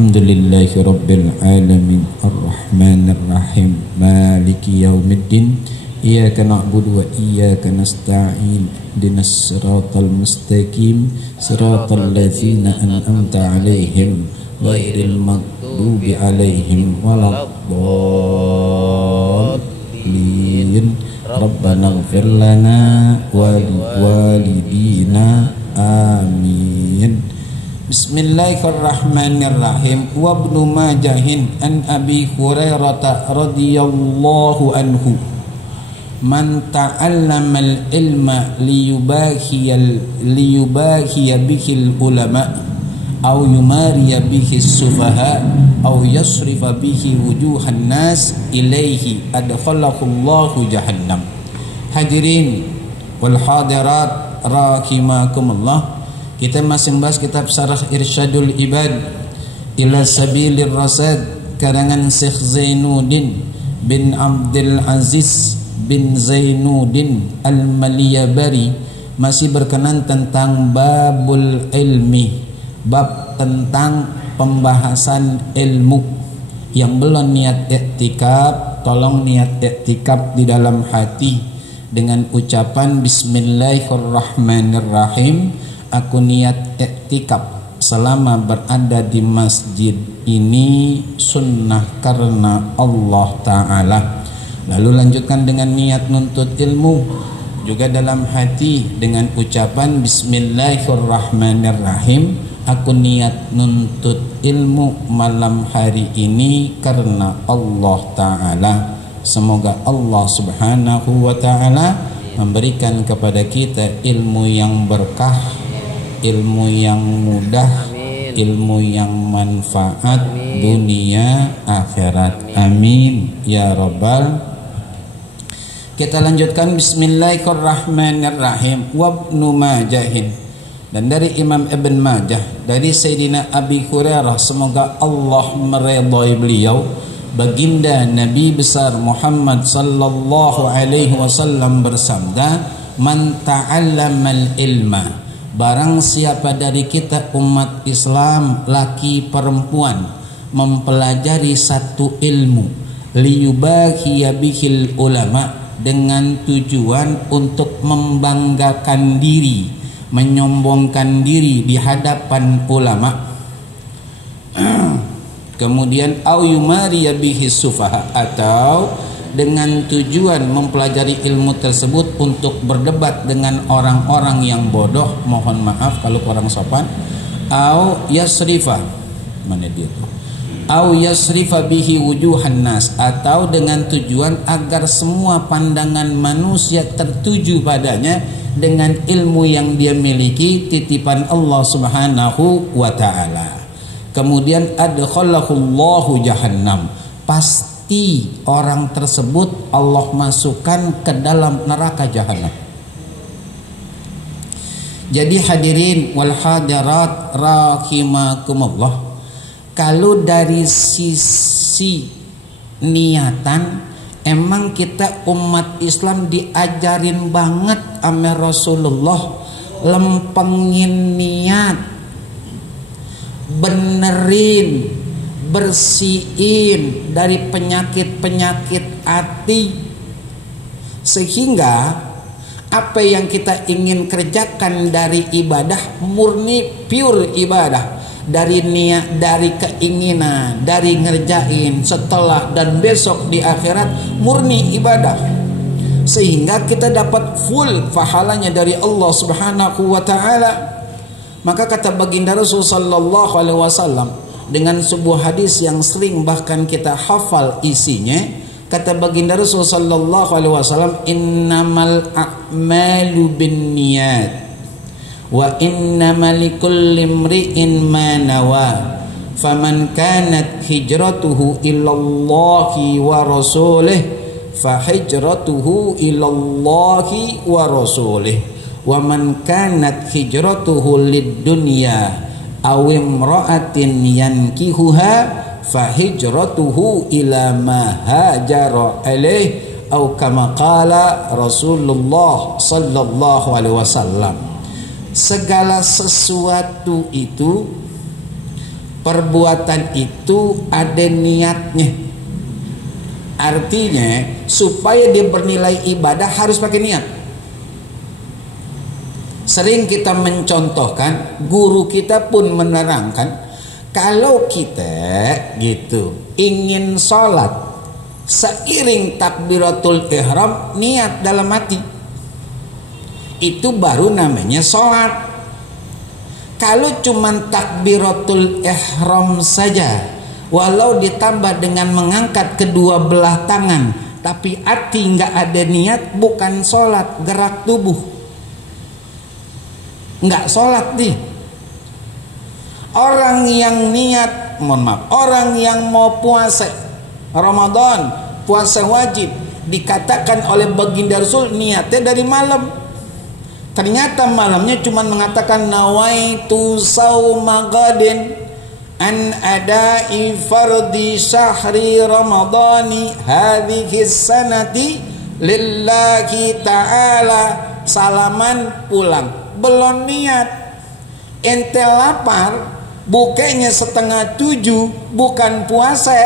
Alhamdulillahi Rabbil Alamin Ar-Rahmanir Rahim Maliki Yaumiddin Iyyaka na'budu wa iyyaka nasta'in Ihdinas siratal mustaqim Siratal ladzina an'amta 'alaihim ghairil maghdubi 'alaihim waladdallin Rabbana ighfir lana wa liwalidina amin. Bismillahirrahmanirrahim. Wa ibnu Majahin an Abi Hurairah radhiyallahu anhu man ta'allama al-ilma liyubahiya bihil ulama aw yumariya bihi sufaha aw yasrifa bihi wujuhan nas ilaihi adkhalahu Allahu jahannam. Hadirin wal hadirat rahimakumullah. Kita masih membahas kitab Syarah Irsyadul Ibad ila Sabilir Rasyad karangan Syekh Zainuddin bin Abdul Aziz bin Zainuddin Al-Maliyabari, masih berkenan tentang babul ilmi, bab tentang pembahasan ilmu. Yang belum niat iktikaf, tolong niat iktikaf di dalam hati dengan ucapan Bismillahirrahmanirrahim. Aku niat iktikaf selama berada di masjid ini sunnah karena Allah Ta'ala. Lalu lanjutkan dengan niat nuntut ilmu juga dalam hati dengan ucapan Bismillahirrahmanirrahim. Aku niat nuntut ilmu malam hari ini karena Allah Ta'ala. Semoga Allah Subhanahu wa Ta'ala memberikan kepada kita ilmu yang berkah, ilmu yang mudah, ilmu yang manfaat dunia akhirat. Amin ya rabbal. Kita lanjutkan Bismillahirrahmanirrahim. Wa ibnu Majahin, dan dari Imam Ibn Majah dari Sayyidina Abi Hurairah, semoga Allah meridhai beliau, baginda Nabi besar Muhammad sallallahu alaihi wasallam bersabda, man ta'allamal ilma, barang siapa dari kita umat Islam laki perempuan mempelajari satu ilmu, liyubahiya bihil ulama, dengan tujuan untuk membanggakan diri, menyombongkan diri di hadapan ulama. Kemudian au yumariya bihi sufaha, atau dengan tujuan mempelajari ilmu tersebut untuk berdebat dengan orang-orang yang bodoh, mohon maaf kalau kurang sopan. Au yasrifa, mana dia tuh? Au yasrifa bihi wujuhan nas, atau dengan tujuan agar semua pandangan manusia tertuju padanya dengan ilmu yang dia miliki, titipan Allah Subhanahu wa Ta'ala. Kemudian adkhalahu Allahu jahannam, pasti orang tersebut Allah masukkan ke dalam neraka jahanam. Jadi hadirin wal hadirat rahimakumullah, kalau dari sisi niatan, emang kita umat Islam diajarin banget sama Rasulullah, lempengin niat, benerin, bersihin dari penyakit-penyakit hati, sehingga apa yang kita ingin kerjakan dari ibadah murni pure ibadah, dari niat, dari keinginan, dari ngerjain setelah dan besok di akhirat murni ibadah, sehingga kita dapat full pahalanya dari Allah Subhanahu wa Ta'ala. Maka kata baginda Rasul sallallahu alaihi wasallam dengan sebuah hadis yang sering bahkan kita hafal isinya, kata baginda Rasul sallallahu alaihi wasallam, innamal a'malu binniyat wa innamal likulli imri'in ma nawa faman kanat hijratuhu ilallahi wa rasulih fa hijratuhu ilallahi wa rasulih wa man kanat hijratuhu lid dunya aw imra'atin yankihuha fa hijratuhu ila ma hajara alaih atau kama qala Rasulullah sallallahu alaihi wasallam. Segala sesuatu itu Perbuatan itu ada niatnya. Artinya supaya dia bernilai ibadah harus pakai niat. Sering kita mencontohkan, guru kita pun menerangkan, kalau kita gitu ingin sholat seiring takbiratul ihram, niat dalam hati, itu baru namanya sholat. Kalau cuman takbiratul ihram saja, walau ditambah dengan mengangkat kedua belah tangan, tapi hati nggak ada niat, bukan sholat, gerak tubuh, nggak sholat nih. Orang yang niat, orang yang mau puasa Ramadan, puasa wajib, dikatakan oleh baginda Rasul niatnya dari malam. Ternyata malamnya cuma mengatakan nawaitu sauma ghadin an adai fardi syahri ramadhani hadhihi sanati lillahi ta'ala. Salaman pulang, belum niat. Ente lapar, bukanya 6:30, bukan puasa,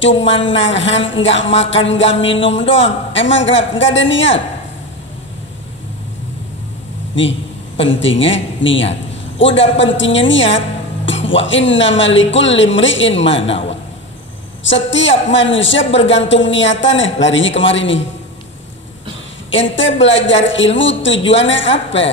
cuman nahan nggak makan nggak minum doang. Emang kenapa? Nggak ada niat. Nih pentingnya niat. Udah pentingnya niat, wa innamal likulli imri'in ma nawa. Setiap manusia bergantung niatannya. Larinya kemari nih. Ente belajar ilmu tujuannya apa?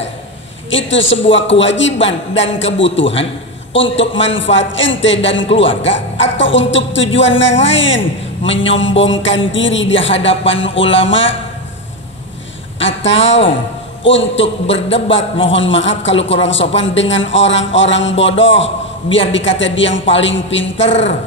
Itu sebuah kewajiban dan kebutuhan untuk manfaat ente dan keluarga, atau untuk tujuan yang lain, menyombongkan diri di hadapan ulama, atau untuk berdebat, mohon maaf kalau kurang sopan, dengan orang-orang bodoh biar dikata dia yang paling pinter,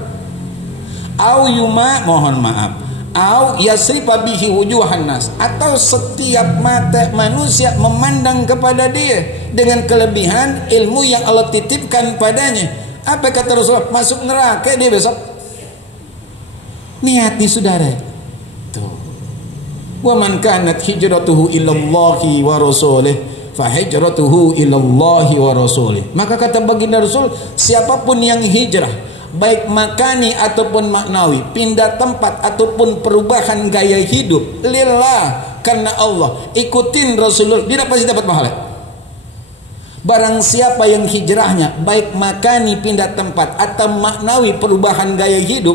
au yuma, mohon maaf, au yasrifa bihi wujuhan nas, atau setiap mata manusia memandang kepada dia dengan kelebihan ilmu yang Allah titipkan padanya. Apa kata Rasulullah? Masuk neraka dia besok. Niat nih saudara. Tuh. Wa man kanat hijratuhu ilallahi wa rasulih fa hijratuhu ilallahi wa rasulih. Maka kata baginda Rasul, siapapun yang hijrah, baik makani ataupun maknawi, pindah tempat ataupun perubahan gaya hidup, lillah, karena Allah, ikutin Rasulullah, dia pasti dapat pahala. Barang siapa yang hijrahnya baik makani pindah tempat atau maknawi perubahan gaya hidup,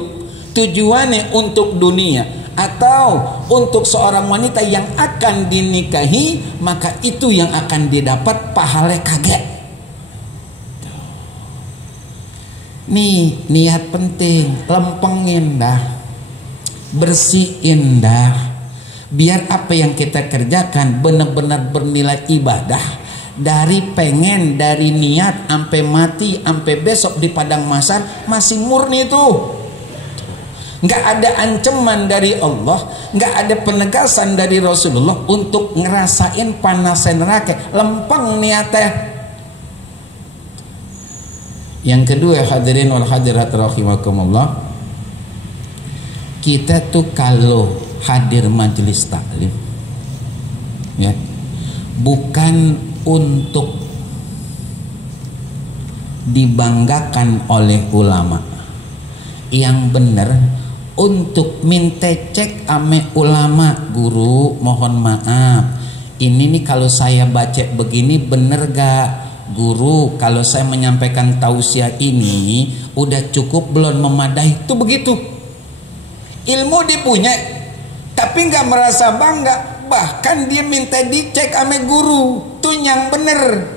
tujuannya untuk dunia atau untuk seorang wanita yang akan dinikahi, maka itu yang akan didapat pahala kagak. Nih niat penting, lempengin dah, bersihin dah, biar apa yang kita kerjakan benar-benar bernilai ibadah. Dari pengen, dari niat sampai mati, sampai besok di padang mahsyar masih murni tuh. Nggak ada ancaman dari Allah, nggak ada penegasan dari Rasulullah untuk ngerasain panasnya neraka. Lempeng niatnya. Yang kedua, hadirin wal hadirat rahimakumullah, kita tuh kalau hadir majelis taklim, ya, bukan untuk dibanggakan oleh ulama, yang benar untuk minta cek ame ulama, guru mohon maaf, ini nih kalau saya baca begini bener gak guru, kalau saya menyampaikan tausiah ini udah cukup belum, memadai? Itu begitu. Ilmu dipunya tapi nggak merasa bangga, bahkan dia minta dicek ame guru tuh yang bener.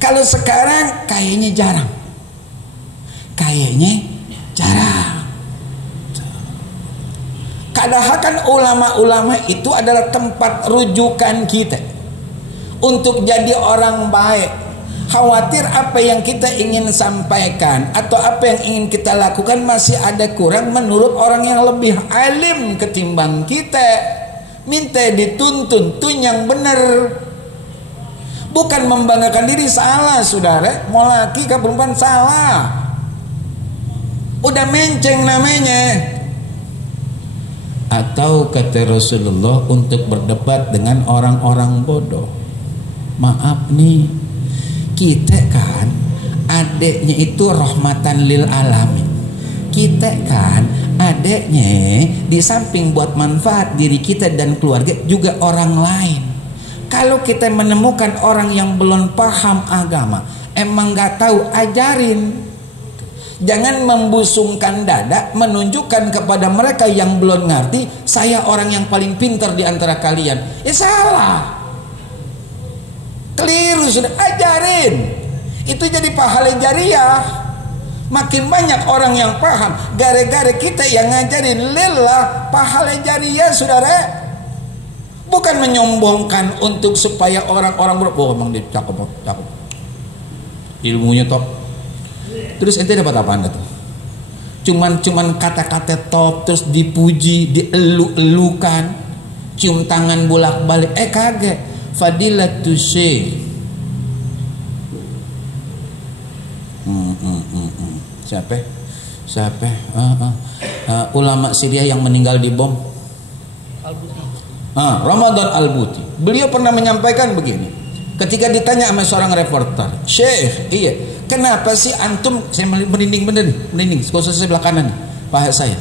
Kalau sekarang kayaknya jarang. Padahal kan ulama-ulama itu adalah tempat rujukan kita untuk jadi orang baik. Khawatir apa yang kita ingin sampaikan atau apa yang ingin kita lakukan masih ada kurang menurut orang yang lebih alim ketimbang kita. Minta dituntun tuh yang benar. Bukan membanggakan diri, salah saudara. Mau laki ke perempuan salah. Udah menceng namanya. Atau kata Rasulullah untuk berdebat dengan orang-orang bodoh. Maaf nih, Kita kan adeknya itu rahmatan lil alamin. Kita kan adeknya di samping buat manfaat diri kita dan keluarga juga orang lain. Kalau kita menemukan orang yang belum paham agama, emang gak tahu, ajarin. Jangan membusungkan dada menunjukkan kepada mereka yang belum ngerti saya orang yang paling pintar di antara kalian. Salah, keliru, sudah ajarin. Itu jadi pahala jariah. Makin banyak orang yang paham gara-gara kita yang ngajarin, lillah, pahala jariah, saudara. Bukan menyombongkan untuk supaya orang-orang oh emang dia cakep, ilmunya top. Terus ente dapat apa anda tuh? Cuman kata-kata top, terus dipuji, dielu-elukan, cium tangan bolak-balik. Kagak. Fadilatul syekh. Siapa? Ulama Syria yang meninggal di bom. Ramadan Al-Buti. Beliau pernah menyampaikan begini. Ketika ditanya sama seorang reporter, Syekh, iya, kenapa sih antum, saya merinding bener nih, merinding, khusus sebelah kanan nih, paha saya.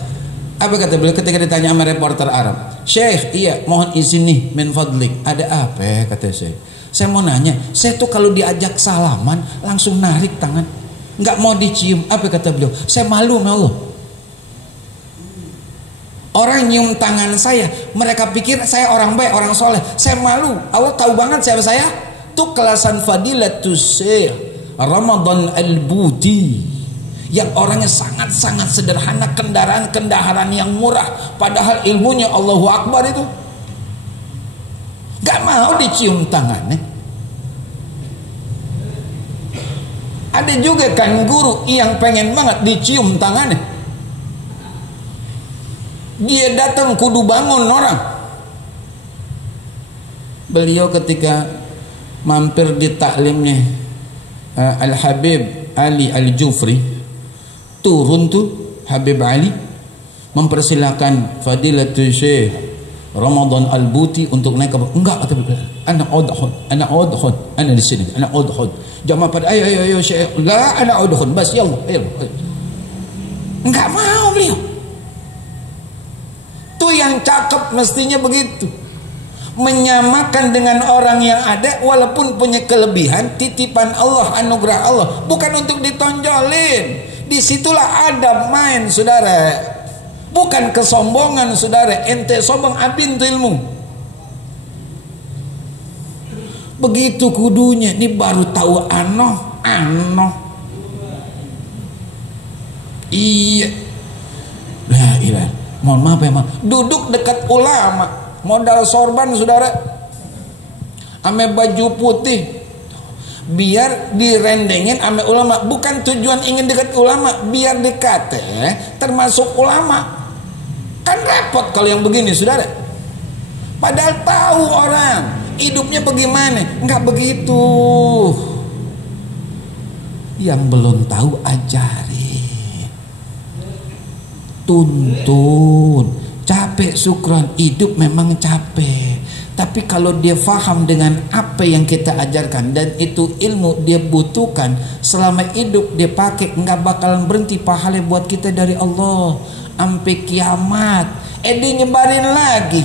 Apa kata beliau ketika ditanya sama reporter Arab? Syekh, iya, mohon izin nih, min fadlik. Ada apa ya, kata saya. Saya mau nanya, saya tuh kalau diajak salaman langsung narik tangan, nggak mau dicium. Apa kata beliau? Saya malu sama Allah. Orang nyium tangan saya, mereka pikir saya orang baik, orang soleh. Saya malu. Allah tahu banget siapa saya. Itu kelasan Fadilatus Syekh Ramadan Al-Buti, yang orangnya sangat-sangat sederhana, kendaraan yang murah, padahal ilmunya Allahu Akbar itu. Gak mau dicium tangannya. Ada juga kan guru yang pengen banget dicium tangannya. Dia datang kudu bangun orang. Beliau ketika mampir di taklimnya Al-Habib Ali Al-Jufri, turun tuh Habib Ali mempersilakan Fadilatul Syekh Ramadan Al-Buti untuk naik ke enggak, kata anak udhun ana di sini, anak udhun jamaah pada ayo Syekh, la ana udhun bas yallah. Enggak mau beliau. Tuh yang cakep mestinya begitu, menyamakan dengan orang yang ada walaupun punya kelebihan, titipan Allah, anugerah Allah, bukan untuk ditonjolin. Disitulah adab main, saudara, bukan kesombongan, saudara. Ente sombong abin tuh ilmu. Begitu kudunya. Ini baru tahu anoh. Iya, la ilah. Mohon maaf ya, duduk dekat ulama, modal sorban, saudara, ame baju putih, biar direndengin ame ulama. Bukan tujuan ingin dekat ulama, biar dekat termasuk ulama. Kan repot kalau yang begini, saudara. Padahal tahu orang hidupnya bagaimana. Enggak begitu. Yang belum tahu ajari, tuntun. Capek syukran, hidup memang capek. Tapi kalau dia faham dengan apa yang kita ajarkan dan itu ilmu dia butuhkan, selama hidup dia pakai, nggak bakalan berhenti pahala buat kita dari Allah sampai kiamat. Dia nyebarin lagi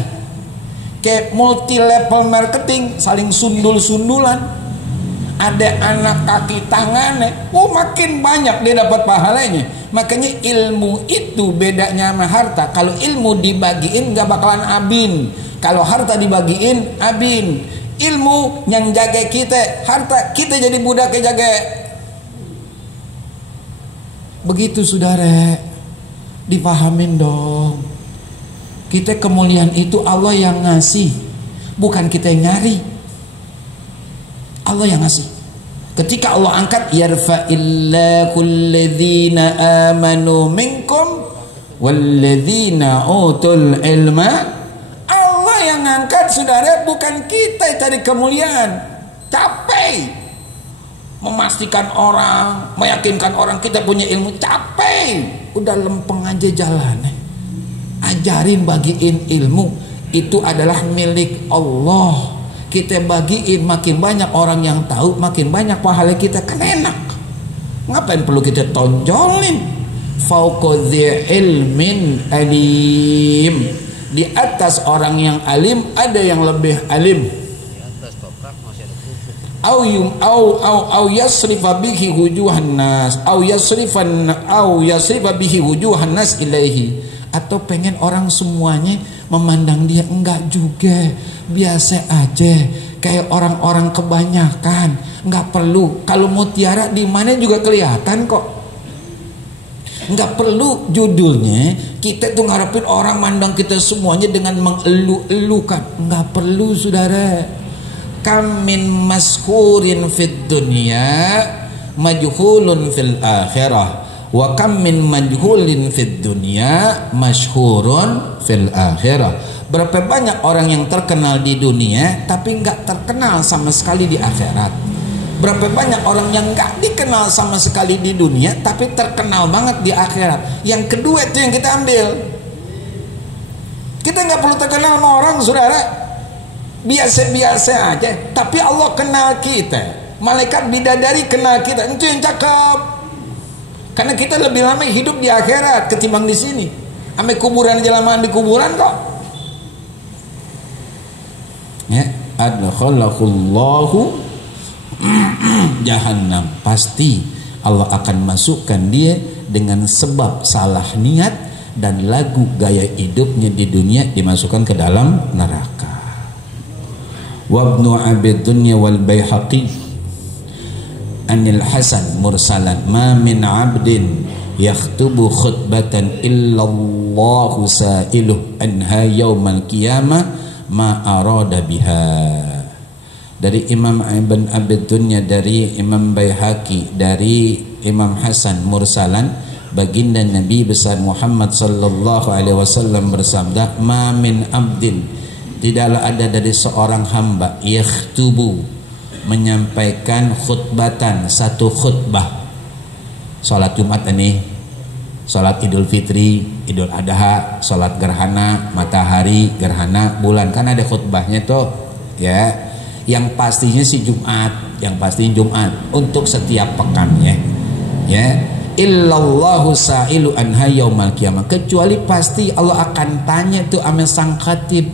kayak multi level marketing, saling sundul-sundulan. Ada anak kaki tangannya, makin banyak dia dapat pahalanya. Makanya ilmu itu bedanya sama harta. Kalau ilmu dibagiin gak bakalan abin. Kalau harta dibagiin abin. Ilmu yang jaga kita, harta kita jadi budaknya jaga. Begitu, saudara. Dipahamin dong. Kita kemuliaan itu Allah yang ngasih, bukan kita yang nyari. Allah yang ngasih. Ketika Allah angkat, yarfa'illahu alladzina amanu minkum walladzina utul ilma. Allah yang angkat, saudara, bukan kita cari kemuliaan. Capek memastikan orang, meyakinkan orang kita punya ilmu, capek. Udah lempeng aja jalannya. Ajarin, bagiin ilmu. Itu adalah milik Allah. kita bagiin, makin banyak orang yang tahu, makin banyak pahala kita, kan enak. Ngapain perlu kita tonjolin? Fauqa dzi ilmin alim, di atas orang yang alim ada yang lebih alim. Di atas toprak masih ada pupuk. Au yasrifa bihi wujuhan nas, au yasrifa bihi wujuhan nas ilaihi, atau pengen orang semuanya memandang dia, enggak juga, biasa aja kayak orang-orang kebanyakan, enggak perlu. Kalau mutiara di mana juga kelihatan kok. Enggak perlu judulnya kita tuh ngarepin orang mandang kita semuanya dengan mengelu-elukan. Enggak perlu, saudara. Kam min mashurin fid dunya majhulun fil akhirah, wa kam min majhulin fid dunya masyhurun fil akhirah. Berapa banyak orang yang terkenal di dunia tapi enggak terkenal sama sekali di akhirat. Berapa banyak orang yang nggak dikenal sama sekali di dunia tapi terkenal banget di akhirat. Yang kedua itu yang kita ambil. Kita nggak perlu terkenal sama orang, saudara. Biasa-biasa aja. Tapi Allah kenal kita. Malaikat bidadari kenal kita. Itu yang cakep. Karena kita lebih lama hidup di akhirat ketimbang di sini. Sampai kuburan aja lamaan di kuburan kok. Ya, adkhalahullahu jahannam, pasti Allah akan masukkan dia dengan sebab salah niat dan lagu gaya hidupnya di dunia, dimasukkan ke dalam neraka. Wabnu Abid Dunya wal Baihaqi Anil Hasan mursalan, ma min abdin yakhtubu khutbatan illallahu sa'iluh anha yaumal qiyamah ma arada biha. Dari Imam Ibn Abid Dunya, dari Imam Baihaqi, dari Imam Hasan mursalan, baginda Nabi besar Muhammad sallallahu alaihi wasallam bersabda, ma min abdin, tidaklah ada dari seorang hamba, yakhtubu, menyampaikan khutbatan, satu khutbah. Salat Jumat ini, salat Idul Fitri, Idul Adha, salat gerhana matahari, gerhana bulan, kan ada khutbahnya tuh, ya. Yang pastinya si Jumat, yang pastinya Jumat untuk setiap pekan, ya. Illallahu sa'ilu anha yaumal qiyamah, kecuali pasti Allah akan tanya tuh ame sang khatib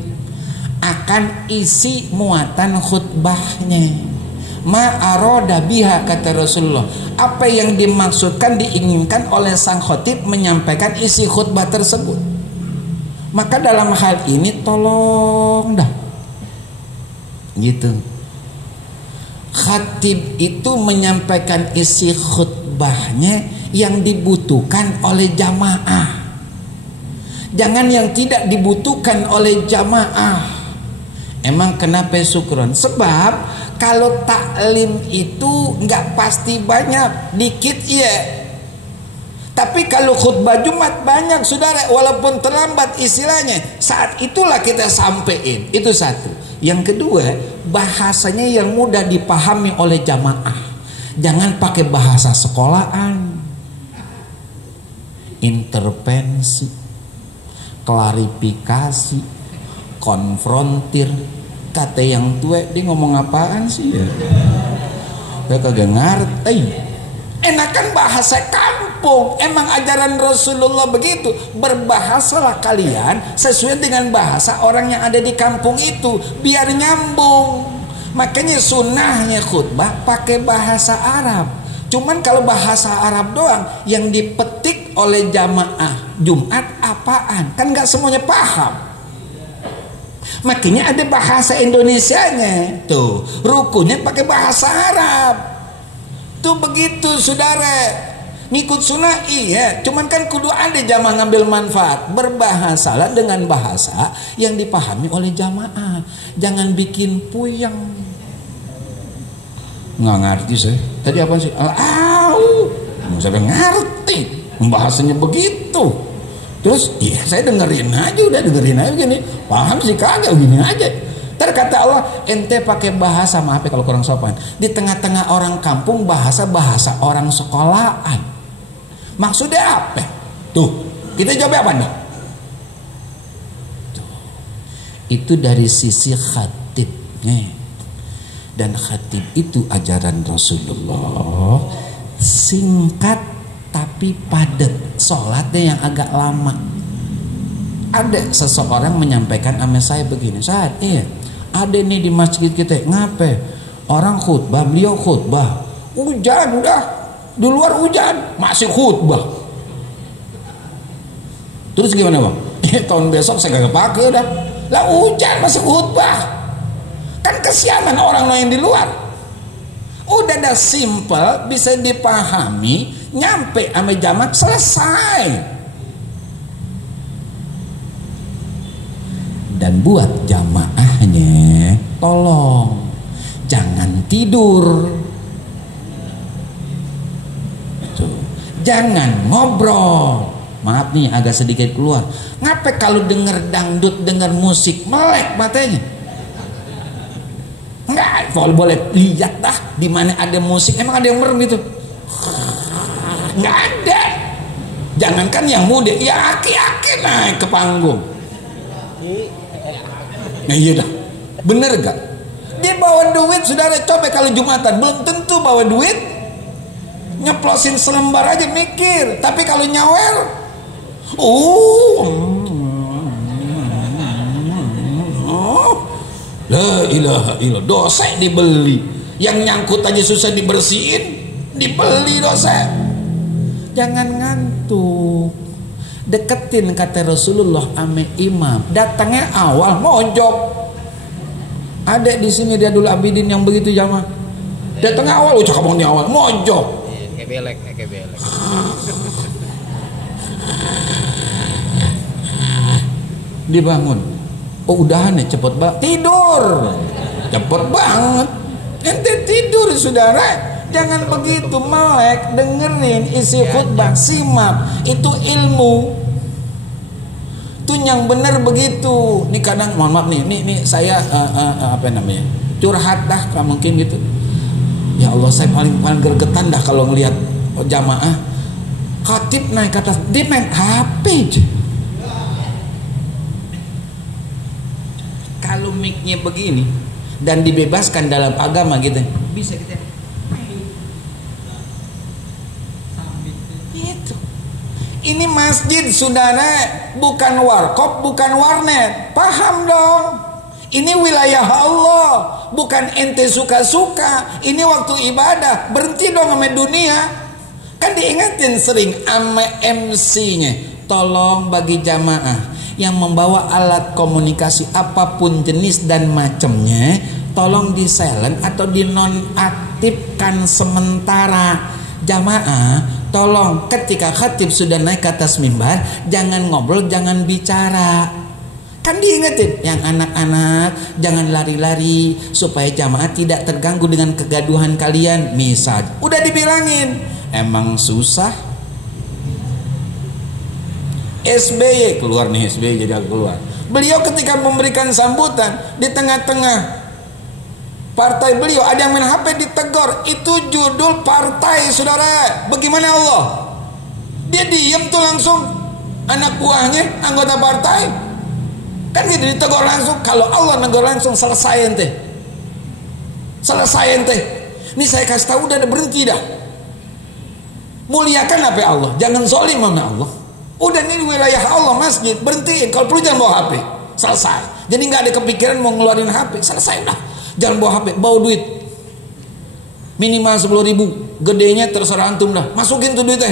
akan isi muatan khutbahnya. Ma arada biha, kata Rasulullah, apa yang dimaksudkan, diinginkan oleh sang khatib menyampaikan isi khutbah tersebut. Maka dalam hal ini tolong dah, gitu, khatib itu menyampaikan isi khutbahnya yang dibutuhkan oleh jamaah, jangan yang tidak dibutuhkan oleh jamaah. Emang kenapa syukron? Sebab kalau taklim itu nggak pasti banyak, dikit iya. Tapi kalau khutbah Jumat banyak, saudara, walaupun terlambat istilahnya, saat itulah kita sampein. Itu satu. Yang kedua, bahasanya yang mudah dipahami oleh jamaah. Jangan pakai bahasa sekolahan. Intervensi, klarifikasi, konfrontir. Kata yang tua, dia ngomong apaan sih ya? Dia kagak ngerti. Enakan bahasa kampung. Emang ajaran Rasulullah begitu. Berbahasalah kalian sesuai dengan bahasa orang yang ada di kampung itu, biar nyambung. Makanya sunnahnya khutbah pakai bahasa Arab. Cuman kalau bahasa Arab doang yang dipetik oleh jamaah Jumat apaan? Kan gak semuanya paham. Makanya ada bahasa Indonesianya. Tuh, rukunya pakai bahasa Arab. Tuh begitu, saudara. Ngikut sunnah iya, cuman kan kudu ada jamaah ngambil manfaat. Berbahasalah dengan bahasa yang dipahami oleh jamaah. Jangan bikin puyeng. Nggak ngerti saya. Tadi apa sih? Nggak sampai ngerti. Bahasanya begitu. Terus iya saya dengerin aja, udah dengerin aja gini. Paham sih kagak, gini aja. Terkata Allah, ente pakai bahasa, maaf ya kalau kurang sopan, di tengah-tengah orang kampung bahasa orang sekolahan. Maksudnya apa? Tuh, kita jawab apa nih? Tuh. Itu dari sisi khatibnya. Dan khatib itu ajaran Rasulullah, singkat tapi padat, sholatnya yang agak lama. Ada seseorang menyampaikan sama saya begini, Ustaz, iya, ada nih di masjid kita, ngapain orang khutbah, beliau khutbah, hujan udah, di luar hujan masih khutbah. Terus gimana bang? Tahun besok saya gak pakai dah. Lah hujan masih khutbah. Kan kesianan orang yang di luar. Udah dah simple, bisa dipahami, nyampe sama jamaah selesai. Dan buat jamaahnya, tolong jangan tidur. Tuh. Jangan ngobrol. Maaf nih agak sedikit keluar. Ngapain kalau denger dangdut, denger musik, melek matanya? Enggak, kalau boleh lihat dah di mana ada musik, emang ada yang merem gitu? Enggak ada. Jangankan yang muda, ya aki-aki naik ke panggung. Nah iya dah, bener gak? Dia bawa duit, saudara, coba kalau Jumatan belum tentu bawa duit, nyeplosin selembar aja mikir. Tapi kalau nyawer, la ilaha illallah, dosa dibeli, yang nyangkut aja susah dibersihin, dibeli dosa. Jangan ngantuk, deketin kata Rasulullah ame imam, datangnya awal mojok. Ada di sini dia dulu Abidin yang begitu jamaah, datangnya awal, cakap banget awal mojok, kayak belek. dibangun, oh udahan ya cepet banget, tidur cepet banget, ente tidur saudara. Jangan begitu melek, dengerin isi khutbah, simak, itu ilmu. Itu yang benar begitu. Nih kadang mohon maaf nih saya apa namanya, curhat dah mungkin gitu. Ya Allah, saya paling gergetan dah kalau ngelihat jamaah khatib naik ke atas, dia main HP aja. Kalau mic-nya begini dan dibebaskan dalam agama gitu, bisa kita gitu. Ini masjid saudara, bukan warkop, bukan warnet. Paham dong? Ini wilayah Allah, bukan ente suka-suka. Ini waktu ibadah, berhenti dong sama dunia. Kan diingetin sering sama MC-nya, tolong bagi jamaah yang membawa alat komunikasi apapun jenis dan macamnya, tolong di silent atau di nonaktifkan sementara. Jamaah, tolong ketika khatib sudah naik ke atas mimbar, jangan ngobrol, jangan bicara. Kan diingetin, yang anak-anak jangan lari-lari supaya jamaah tidak terganggu dengan kegaduhan kalian. Misal, udah dibilangin, emang susah. SBY keluar nih, SBY jadi keluar. Beliau ketika memberikan sambutan di tengah-tengah partai beliau ada yang main HP, ditegur. Itu judul partai saudara. Bagaimana Allah? Dia diem tuh langsung, anak buahnya anggota partai. Kan gitu ditegur langsung. Kalau Allah negur langsung, selesai ente. Selesai ente. Ini saya kasih tahu udah berhenti dah. Muliakan apa Allah, jangan zalim sama Allah. Udah ini wilayah Allah, masjid, berhentiin. Kalau perlu jangan bawa HP, selesai. Jadi nggak ada kepikiran mau ngeluarin HP, selesai dah. Jangan bawa HP, bawa duit minimal 10.000, gedenya terserah antum dah. Masukin tuh duitnya.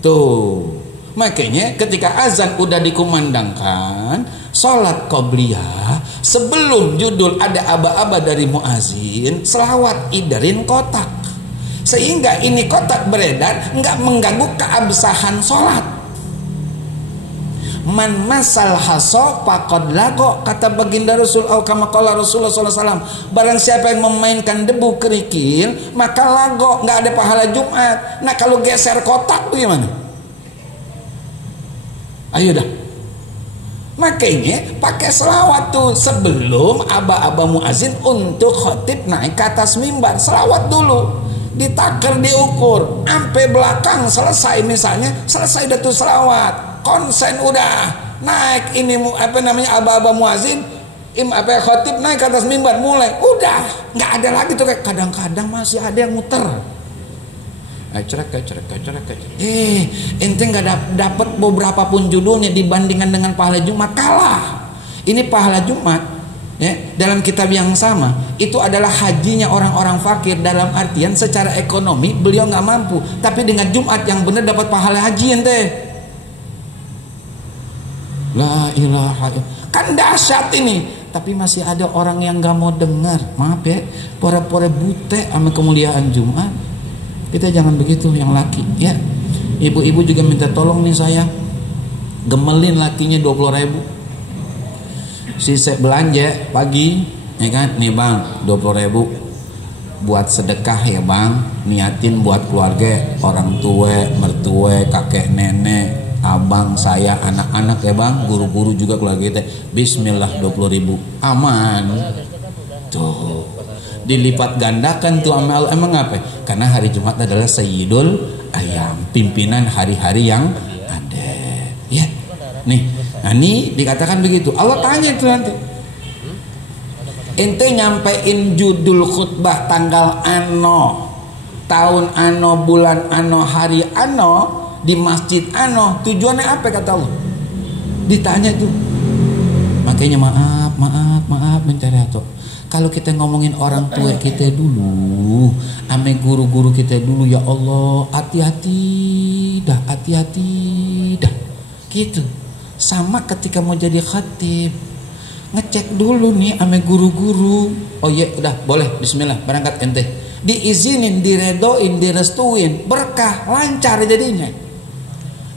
Tuh, makanya ketika azan udah dikumandangkan, sholat qobliyah, sebelum judul ada aba-aba dari muazin, selawat idarin kotak, sehingga ini kotak beredar nggak mengganggu keabsahan sholat. Man masal haso faqad lago, kata baginda Rasul au kama qala Rasulullah sallallahu alaihi wasallam, barang siapa yang memainkan debu kerikil maka lago, nggak ada pahala Jumat. Nah kalau geser kotak bagaimana? Ayo dah. Makanya pakai selawat tuh sebelum aba-aba muazin untuk khotib naik ke atas mimbar, selawat dulu, ditakar, diukur sampai belakang selesai. Misalnya selesai dah tuh selawat, konsen udah naik ini apa namanya aba-aba muazin, Khotib naik ke atas mimbar mulai, udah nggak ada lagi tuh. Kayak kadang-kadang masih ada yang muter. Ente nggak dapat beberapa pun judulnya dibandingkan dengan pahala Jumat, kalah. Ini pahala Jumat ya, dalam kitab yang sama itu adalah hajinya orang-orang fakir, dalam artian secara ekonomi beliau nggak mampu, tapi dengan Jumat yang benar dapat pahala haji ente. La ilaha illallah, kan dahsyat ini. Tapi masih ada orang yang nggak mau dengar. Maaf ya, pura-pura bute sama kemuliaan Jumat. Kita jangan begitu yang laki ya. Ibu-ibu juga minta tolong nih, saya gemelin lakinya 20.000. Sisa belanja pagi ya kan, nih bang 20.000 buat sedekah ya bang, niatin buat keluarga, orang tua, mertua, kakek nenek, abang saya, anak-anak ya bang, guru-guru juga keluarga kita. Bismillah 20.000 aman tuh, dilipat gandakan tuh amal. Emang apa? Karena hari Jumat adalah Sayyidul Ayyam, pimpinan hari-hari yang ada ya. Nih, nah ini dikatakan begitu. Allah tanya itu nanti, ente nyampein judul khutbah tanggal ano, tahun ano, bulan ano, hari ano, di masjid ano, tujuannya apa kata Allah? Ditanya tuh. Makanya maaf mencari atau kalau kita ngomongin orang tua kita dulu, ame guru-guru kita dulu, ya Allah, hati-hati dah gitu. Sama ketika mau jadi khatib, ngecek dulu nih ame guru-guru. Oh iya, udah boleh, bismillah, berangkat ente. Diizinin, diredoin, direstuin, berkah, lancar jadinya.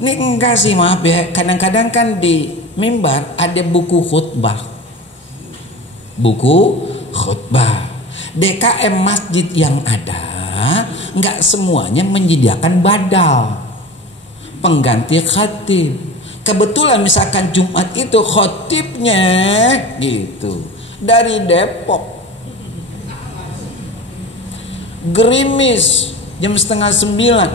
Ini enggak sih, maaf ya, kadang-kadang kan di mimbar ada buku khutbah. DKM masjid yang ada enggak semuanya menyediakan badal pengganti khatib. Kebetulan misalkan Jumat itu khotibnya gitu dari Depok, gerimis jam 8:30,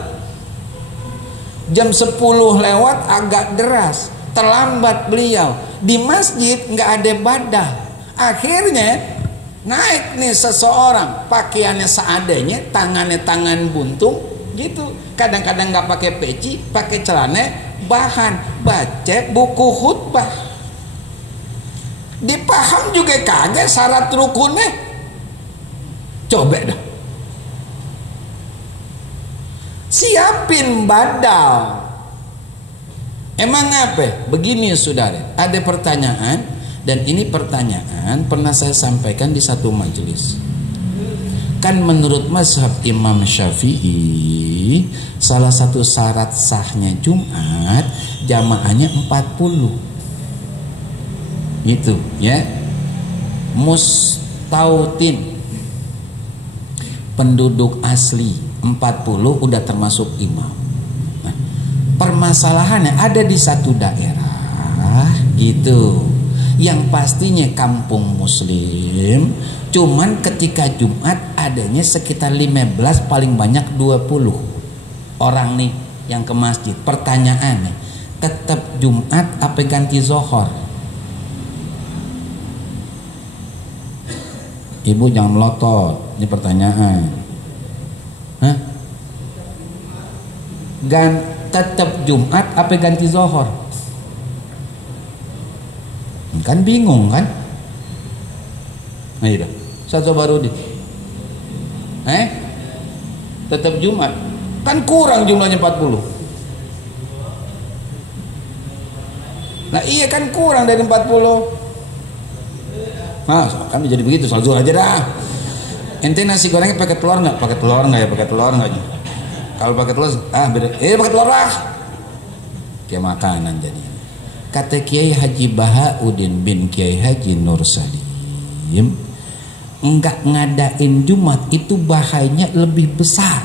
jam 10 lewat agak deras, terlambat beliau di masjid, nggak ada badal. Akhirnya naik nih seseorang, pakaiannya seadanya, tangannya tangan buntung gitu, kadang-kadang nggak pakai peci, pakai celana bahan, baca buku khutbah, dipaham juga kagak syarat rukunnya. Coba dah siapin badal. Emang apa? Begini saudara, ada pertanyaan, dan ini pertanyaan pernah saya sampaikan di satu majelis. Kan menurut mazhab Imam Syafi'i, salah satu syarat sahnya Jumat jamaahnya 40. Itu ya. Mustautin, penduduk asli 40 udah termasuk imam. Nah, permasalahannya ada di satu daerah gitu, yang pastinya kampung muslim, cuman ketika Jumat adanya sekitar 15, paling banyak 20 orang nih yang ke masjid. Pertanyaannya, tetap Jumat apa ganti Zohor? Ibu jangan melotot, ini pertanyaan. Hah? Tetap Jumat apa ganti Zohor? Kan bingung kan? Nah iya, saya coba Rudi. Tetap Jumat, kan kurang jumlahnya 40. Nah iya kan kurang dari 40. Nah kan jadi begitu, soal zuhur aja dah. Ente nasi gorengnya pakai telur nggak? Pakai telur nggak ya? Pakai telur nggak? Kalau pakai telur, beda. Pakai telur lah. Kayak makanan jadi. Kata Kiai Haji Bahauddin bin Kiai Haji Nur Salim, enggak ngadain Jumat itu bahayanya lebih besar.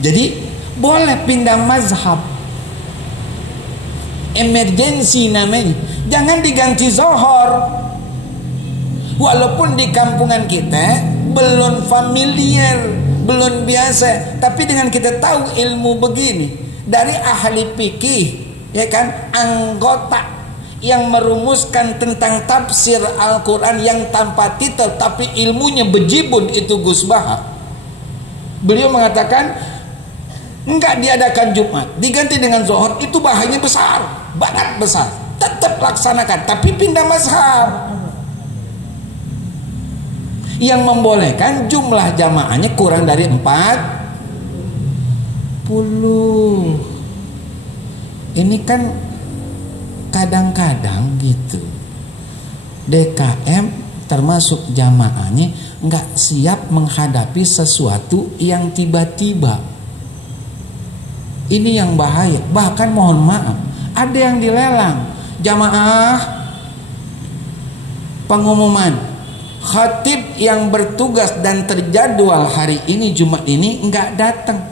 Jadi boleh pindah mazhab, emergensi namanya. Jangan diganti Zohor. Walaupun di kampungan kita belum familiar, belum biasa, tapi dengan kita tahu ilmu begini dari ahli fikih, ya kan, anggota yang merumuskan tentang tafsir Al-Quran yang tanpa titel tapi ilmunya bejibun, itu Gus Baha. Beliau mengatakan enggak diadakan Jumat diganti dengan Zuhur, itu bahayanya besar, banget besar. Tetap laksanakan tapi pindah mazhab. Yang membolehkan jumlah jamaahnya kurang dari 40. Ini kan kadang-kadang gitu, DKM termasuk jamaahnya nggak siap menghadapi sesuatu yang tiba-tiba. Ini yang bahaya. Bahkan mohon maaf, ada yang dilelang jamaah pengumuman khatib yang bertugas dan terjadwal hari ini Jumat ini nggak datang.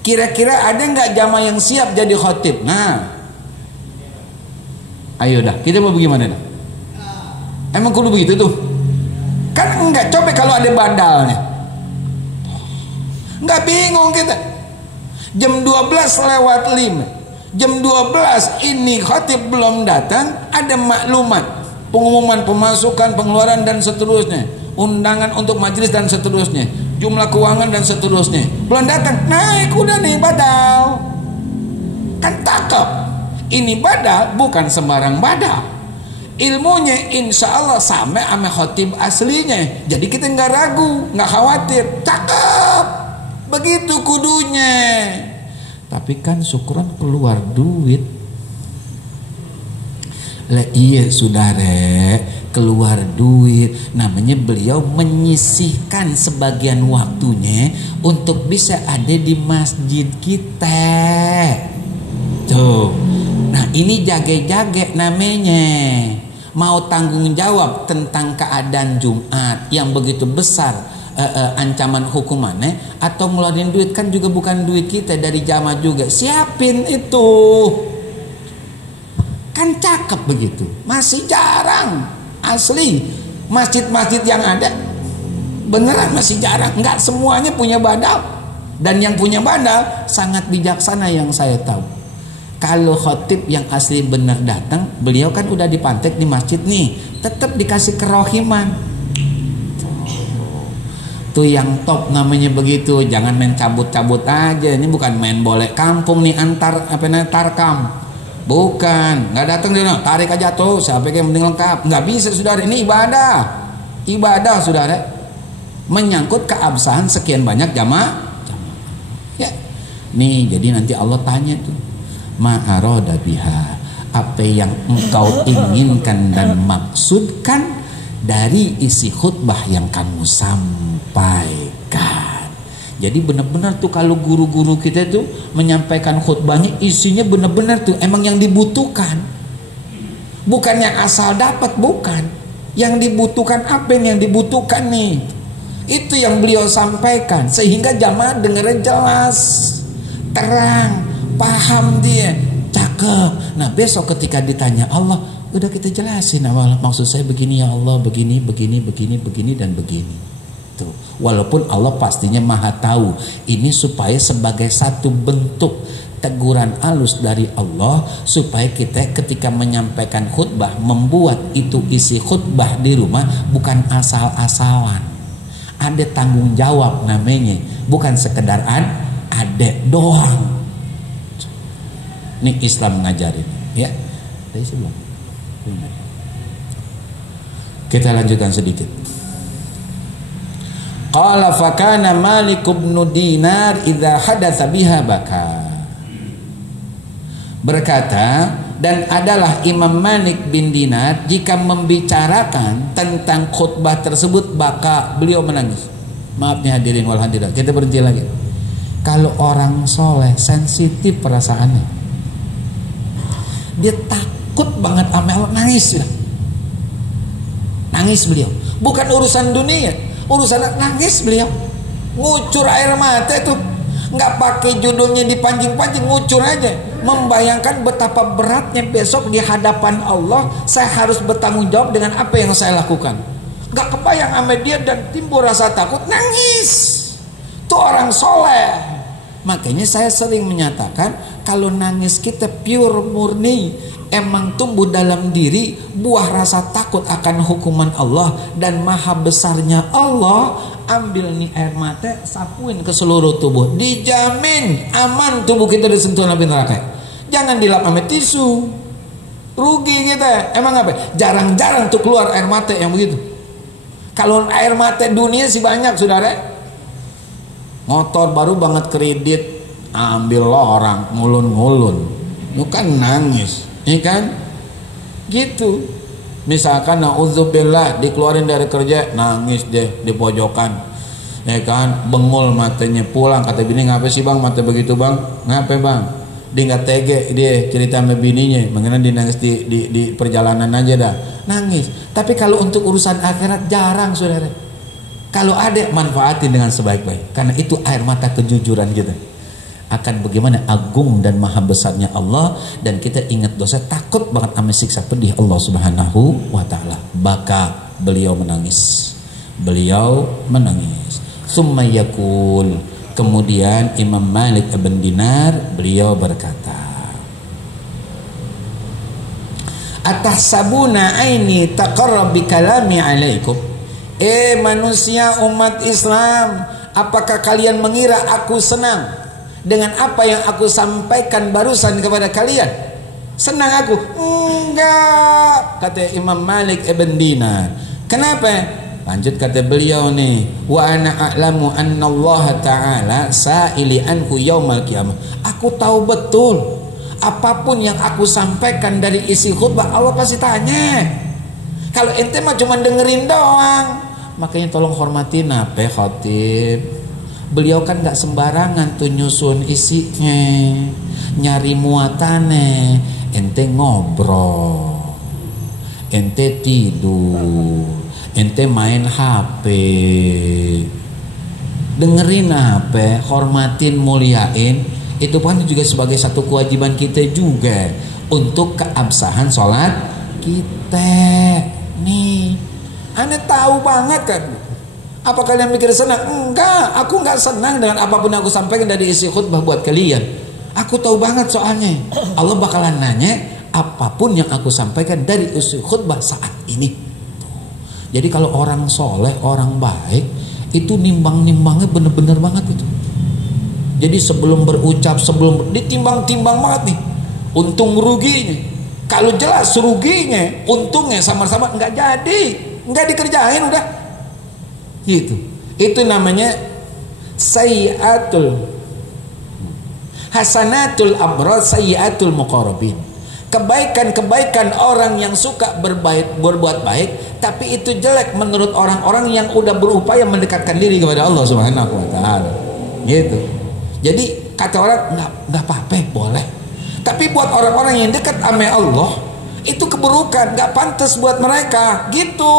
Kira-kira ada nggak jamaah yang siap jadi khatib? Nah, ayo dah, kita mau bagaimana dah? Emang kudu begitu tuh? Kan enggak, coba kalau ada badalnya. Enggak, bingung kita. Jam 12:05, jam 12 ini khatib belum datang, ada maklumat, pengumuman pemasukan, pengeluaran dan seterusnya, undangan untuk majelis dan seterusnya, jumlah keuangan dan seterusnya, belum datang, naik udah nih badal. Kan cakep. Ini badal bukan sembarang badal. Ilmunya insya Allah sama khatib aslinya. Jadi kita nggak ragu, nggak khawatir. Cakep, begitu kudunya. Tapi kan syukuran keluar duit. Lah iya saudara, keluar duit. Namanya beliau menyisihkan sebagian waktunya untuk bisa ada di masjid kita. Tuh. Nah ini jage-jage namanya. Mau tanggung jawab tentang keadaan Jumat yang begitu besar ancaman hukumannya, atau ngeluarin duit, kan juga bukan duit kita, dari jamaah juga. Siapin itu. Kan cakep begitu. Masih jarang asli masjid-masjid yang ada. Beneran masih jarang. Enggak semuanya punya badal. Dan yang punya badal sangat bijaksana yang saya tahu. Kalau khatib yang asli benar datang, beliau kan udah dipantek di masjid nih, tetap dikasih kerohiman. Tuh yang top namanya begitu. Jangan main cabut-cabut aja. Ini bukan main boleh kampung nih, tarkam. Bukan, nggak datang dia, tarik aja tuh, siapa yang penting lengkap. Nggak bisa saudara, ini ibadah saudara, menyangkut keabsahan sekian banyak jamaah. Ya, nih jadi nanti Allah tanya tuh, ma'aroda biha, apa yang engkau inginkan dan maksudkan dari isi khutbah yang kamu sampaikan. Jadi benar-benar tuh kalau guru-guru kita tuh menyampaikan khutbahnya isinya benar-benar tuh emang yang dibutuhkan. Bukan yang asal dapat, bukan. Yang dibutuhkan apa yang dibutuhkan nih. Itu yang beliau sampaikan sehingga jamaah dengarnya jelas, terang, paham dia, cakep. Nah besok ketika ditanya Allah, udah kita jelasin, Allah maksud saya begini ya Allah, begini dan begini. Tuh. Walaupun Allah pastinya maha tahu, ini supaya sebagai satu bentuk teguran halus dari Allah, supaya kita ketika menyampaikan khutbah, membuat itu isi khutbah di rumah bukan asal-asalan. Ada tanggung jawab namanya, bukan sekedar ada doang. Ini Islam ngajarin, ya. Dari sebelum. Kita lanjutkan sedikit. Qala fakana Malik bin Dinar idza hadatsa biha baka. Berkata, dan adalah Imam Malik bin Dinar jika membicarakan tentang khutbah tersebut baka, beliau menangis. Maaf nih hadirin wal hadirat, kita berhenti lagi. Kalau orang soleh sensitif perasaannya, dia takut banget sama Allah, nangis ya. Nangis beliau. Bukan urusan dunia, urusan nangis beliau. Ngucur air mata itu. Nggak pakai judulnya dipancing-pancing, ngucur aja. Membayangkan betapa beratnya besok di hadapan Allah, saya harus bertanggung jawab dengan apa yang saya lakukan. Nggak kebayang sama dia dan timbul rasa takut, nangis. Itu orang soleh. Makanya saya sering menyatakan kalau nangis kita pure murni, emang tumbuh dalam diri buah rasa takut akan hukuman Allah dan maha besarnya Allah, ambil nih air mata, sapuin ke seluruh tubuh, dijamin aman tubuh kita disentuh api neraka. Jangan dilap sama tisu, rugi kita. Emang apa? Jarang-jarang tuh keluar air mata yang begitu. Kalau air mata dunia sih banyak, saudara. Motor baru banget kredit, ambil lo orang ngulun-ngulun, lu kan nangis, ya kan? Gitu. Misalkan naudzubillah dikeluarin dari kerja, nangis deh di pojokan, ya kan? Bengul matanya, pulang kata bini, ngapa sih bang mata begitu bang? Ngapa bang? Dia nggak tege, dia cerita sama bininya, mengenai dia nangis di perjalanan aja dah, nangis. Tapi kalau untuk urusan akhirat jarang, saudara. Kalau ada, manfaatin dengan sebaik-baik, karena itu air mata kejujuran kita akan bagaimana agung dan maha besarnya Allah, dan kita ingat dosa, takut banget sama siksa pedih Allah Subhanahu wa taala. Maka beliau menangis. Summa yaqul, kemudian Imam Malik ibn Dinar beliau berkata, atahsabuna aini taqarrab bi kalami alaikum. Manusia umat Islam, apakah kalian mengira aku senang dengan apa yang aku sampaikan barusan kepada kalian? Senang aku? Enggak, kata Imam Malik ibn Dinar. Kenapa? Lanjut kata beliau nih, wa ana a'lamu anna Allah ta'ala sa'ili anhu yaumal qiyamah. Aku tahu betul apapun yang aku sampaikan dari isi khutbah Allah pasti tanya. Kalau ente mah cuma dengerin doang. Makanya tolong hormatin apa khatib. Beliau kan gak sembarangan tuh nyusun isinya, nyari muatannya. Ente ngobrol, ente tidur, ente main HP, dengerin apa, hormatin, muliain. Itu kan juga sebagai satu kewajiban kita juga untuk keabsahan sholat kita. Nih, aneh tahu banget kan. Apa kalian mikir senang? Enggak, aku enggak senang dengan apapun yang aku sampaikan dari isi khutbah buat kalian. Aku tahu banget soalnya Allah bakalan nanya apapun yang aku sampaikan dari isi khutbah saat ini. Jadi kalau orang soleh, orang baik, itu nimbang-nimbangnya bener-bener banget itu. Jadi sebelum berucap, sebelum ditimbang-timbang banget nih untung ruginya. Kalau jelas ruginya, untungnya sama-sama nggak jadi, nggak dikerjain udah. Gitu. Itu namanya sayyiatul hasanatul abrar, sayyiatul muqarrabin. Kebaikan-kebaikan orang yang suka berbuat baik, tapi itu jelek menurut orang-orang yang udah berupaya mendekatkan diri kepada Allah Subhanahu wa taala. Gitu. Jadi kata orang nggak apa-apa, boleh. Tapi buat orang-orang yang dekat sama Allah, itu keburukan, gak pantas buat mereka. Gitu.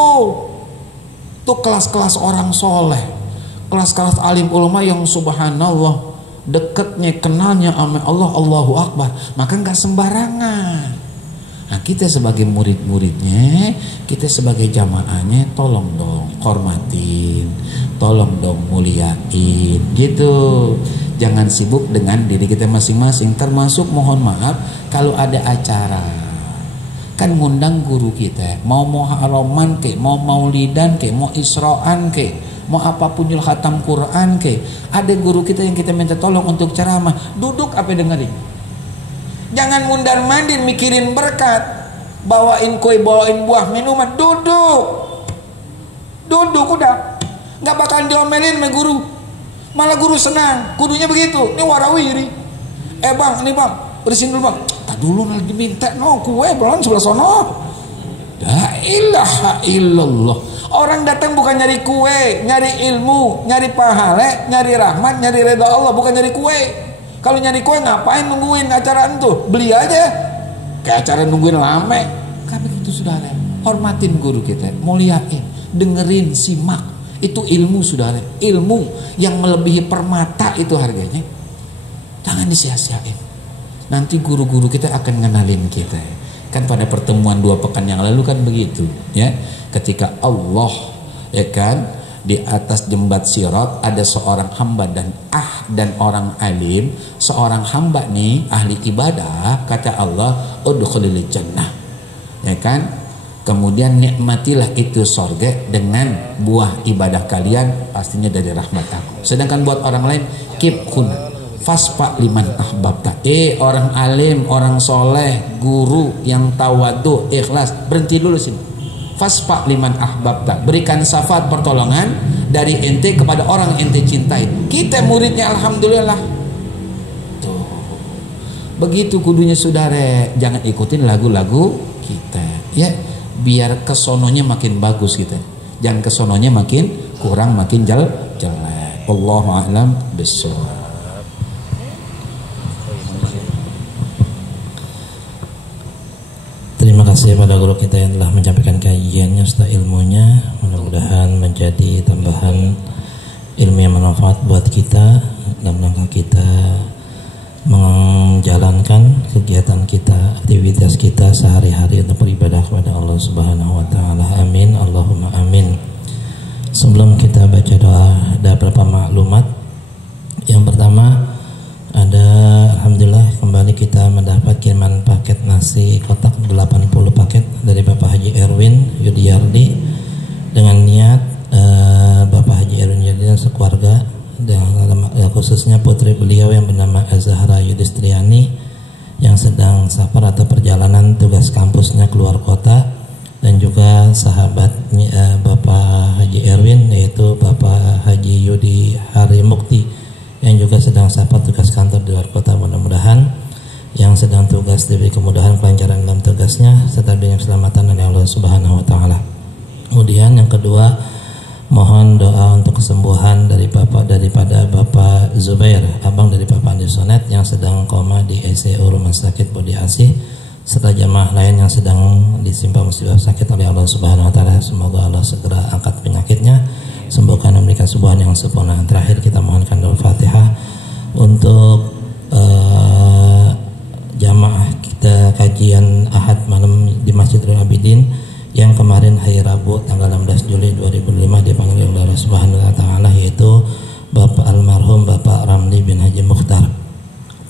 Itu kelas-kelas orang soleh, kelas-kelas alim ulama yang subhanallah dekatnya, kenalnya sama Allah, Allahu Akbar. Maka gak sembarangan. Nah kita sebagai murid-muridnya, kita sebagai jamaahnya, tolong dong hormatin, tolong dong muliain. Gitu. Jangan sibuk dengan diri kita masing-masing. Termasuk mohon maaf kalau ada acara, kan ngundang guru kita, mau muharraman ke, mau maulidan ke, mau isroan ke, mau apapun jul khatam Quran ke, ada guru kita yang kita minta tolong untuk ceramah, duduk apa dengerin. Jangan mundar mandir mikirin berkat, bawain kue, bawain buah, minuman, duduk udah, nggak bakalan diomelin sama guru. Malah guru senang, gurunya begitu. Ini warawiri. Bang, ini bang, bersihin dulu bang. Tak dulu lagi diminta, no kue belum sebelah sono. La ilaha illallah. Orang datang bukan nyari kue, nyari ilmu, nyari pahala, nyari rahmat, nyari redha Allah, bukan nyari kue. Kalau nyari kue ngapain nungguin acara itu? Beli aja. Kayak acara nungguin lama. Kan begitu saudara. Hormatin guru kita, muliain, dengerin, simak. Itu ilmu saudara, ilmu yang melebihi permata itu harganya. Jangan disia-siain. Nanti guru-guru kita akan ngenalin kita. Kan pada pertemuan 2 pekan yang lalu kan begitu, ya. Ketika Allah ya kan di atas jembat sirat ada seorang hamba dan orang alim. Seorang hamba nih ahli ibadah, kata Allah, udkhulil jannah, ya kan? Kemudian nikmatilah itu surga dengan buah ibadah kalian, pastinya dari rahmat aku. Sedangkan buat orang lain, kibkun fasfa liman ahbabta. Orang alim, orang soleh, guru yang tawadu, ikhlas, berhenti dulu sini. Fasfa liman ahbabta, berikan syafaat pertolongan dari ente kepada orang ente cintai. Kita muridnya alhamdulillah. Tuh. Begitu kudunya saudara, jangan ikutin lagu-lagu kita, ya. Biar kesononya makin bagus kita. Jangan kesononya makin kurang, makin jelek. Wallahu a'lam bishawab. Terima kasih pada guru kita yang telah menyampaikan kajiannya serta ilmunya. Mudah-mudahan menjadi tambahan ilmu yang bermanfaat buat kita dalam rangka kita menjalankan kegiatan kita, aktivitas kita sehari-hari untuk beribadah kepada Allah Subhanahu wa taala. Amin, Allahumma amin. Sebelum kita baca doa, ada beberapa maklumat. Yang pertama, ada alhamdulillah kembali kita mendapat kiriman paket nasi kotak 80 paket dari Bapak Haji Erwin Yudiyardi dengan niat Bapak Haji Erwin Yudiyardi dan sekeluarga, dan khususnya putri beliau yang bernama Azahra Yudistriani yang sedang safar atau perjalanan tugas kampusnya keluar kota, dan juga sahabatnya Bapak Haji Erwin yaitu Bapak Haji Yudi Harimukti yang juga sedang safar tugas kantor di luar kota. Mudah-mudahan yang sedang tugas diberi kemudahan, kelancaran dalam tugasnya serta diberi keselamatan oleh Allah Subhanahu wa taala. Kemudian yang kedua, mohon doa untuk kesembuhan daripada Bapak Zubair, abang dari Bapak Andi Sonet yang sedang koma di ICU Rumah Sakit Budi Asih, serta jamaah lain yang sedang ditimpa musibah sakit oleh Allah Subhanahu wa taala. Semoga Allah segera angkat penyakitnya, sembuhkan dan memberikan kesembuhan yang sempurna. Terakhir kita mohonkan doa Fatihah untuk jamaah kita kajian Ahad malam di Masjidil Abidin yang kemarin hari Rabu tanggal 16 Juli 2005 dipanggil oleh Allah Subhanahu wa taala, yaitu Bapak almarhum Bapak Ramli bin Haji Mukhtar,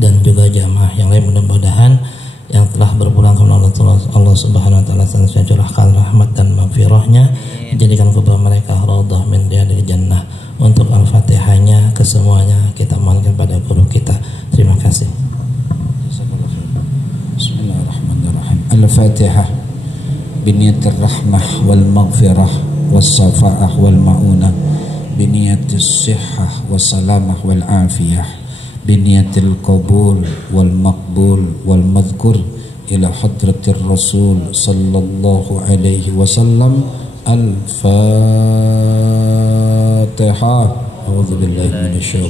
dan juga jamaah yang lain. Mudah-mudahan yang telah berpulang ke Allah Subhanahu wa taala senantiasa curahkan rahmat dan maghfirahnya, jadikan kubur mereka raudhah min riyadil jannah. Untuk Al-Fatihahnya kesemuanya kita mohonkan pada guru kita. Terima kasih. Bismillahirrahmanirrahim. Al-Fatihah. Biniyatir rahmah wal maghfirah was safa'ah wal ma'unah, biniyatis sihhah was salamah wal afiyah, biniyatil qabul wal maqbul wal madhkur ila hadratir rasul sallallahu alaihi wasallam. Al-Fatihah. A'udzu billahi minasyaitonir